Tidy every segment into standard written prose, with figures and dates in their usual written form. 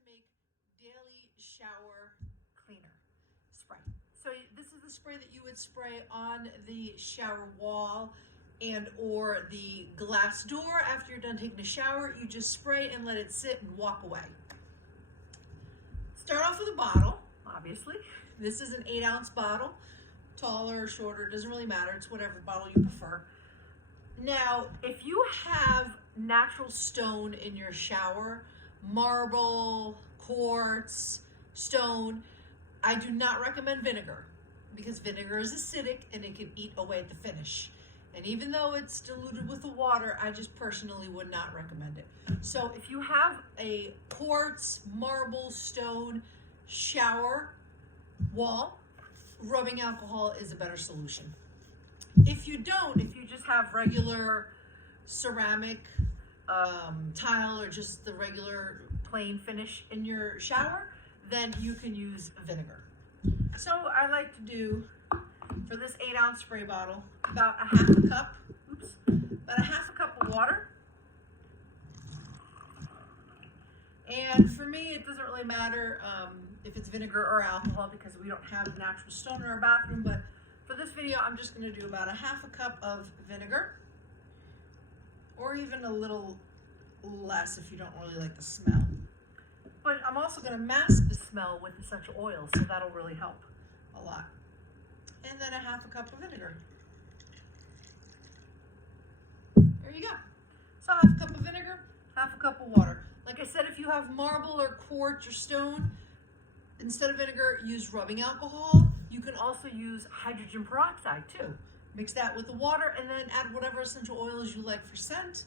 to make daily shower cleaner spray. So this is the spray that you would spray on the shower wall and or the glass door after you're done taking a shower. You just spray and let it sit and walk away. Start off with a bottle, obviously. This is an 8-ounce bottle, taller or shorter, doesn't really matter. It's whatever bottle you prefer. Now, if you have natural stone in your shower, marble, quartz, stone, I do not recommend vinegar because vinegar is acidic and it can eat away at the finish. And even though it's diluted with the water, I just personally would not recommend it. So if you have a quartz, marble, stone shower wall, rubbing alcohol is a better solution. If you don't, if you just have regular ceramic tile or just the regular plain finish in your shower, then you can use vinegar. So I like to do, for this 8-ounce spray bottle, about a half a cup of water. And for me, it doesn't really matter if it's vinegar or alcohol because we don't have natural stone in our bathroom, but for this video, I'm just gonna do about a half a cup of vinegar, or even a little less if you don't really like the smell. But I'm also gonna mask the smell with essential oils, so that'll really help a lot. And then a half a cup of vinegar. There you go. So half a cup of vinegar, half a cup of water. Like I said, if you have marble or quartz or stone, instead of vinegar, use rubbing alcohol. You can also use hydrogen peroxide too. Mix that with the water and then add whatever essential oils you like for scent.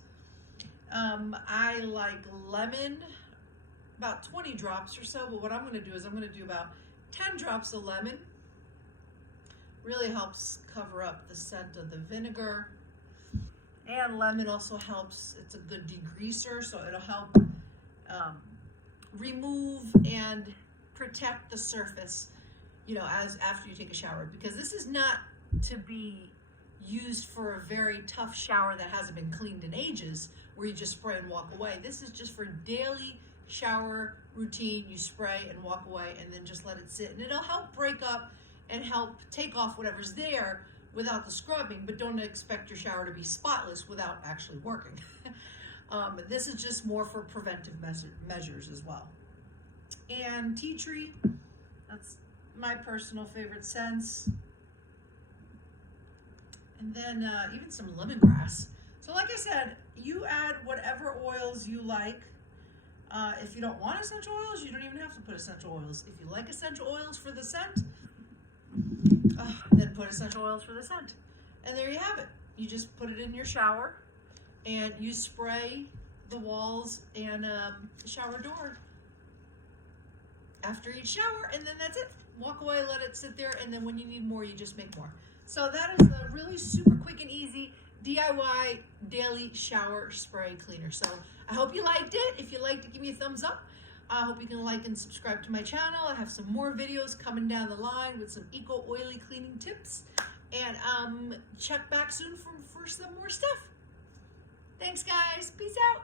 I like lemon, about 20 drops or so, but what I'm gonna do is I'm gonna do about 10 drops of lemon. Really helps cover up the scent of the vinegar. And lemon also helps, it's a good degreaser, so it'll help remove and protect the surface, you know, as after you take a shower, because this is not to be used for a very tough shower that hasn't been cleaned in ages, where you just spray and walk away. This is just for daily shower routine. You spray and walk away and then just let it sit, and it'll help break up and help take off whatever's there without the scrubbing, but don't expect your shower to be spotless without actually working. This is just more for preventive measures as well. And tea tree, that's my personal favorite scents. And then even some lemongrass. So like I said, you add whatever oils you like. If you don't want essential oils, you don't even have to put essential oils. If you like essential oils for the scent, then put essential oils for the scent. And there you have it. You just put it in your shower and you spray the walls and the shower door after each shower, and then that's it. Walk away, let it sit there, and then when you need more, you just make more. So that is a really super quick and easy DIY daily shower spray cleaner. So I hope you liked it. If you liked it, give me a thumbs up. I hope you can like and subscribe to my channel. I have some more videos coming down the line with some eco-oily cleaning tips. And check back soon for some more stuff. Thanks, guys. Peace out.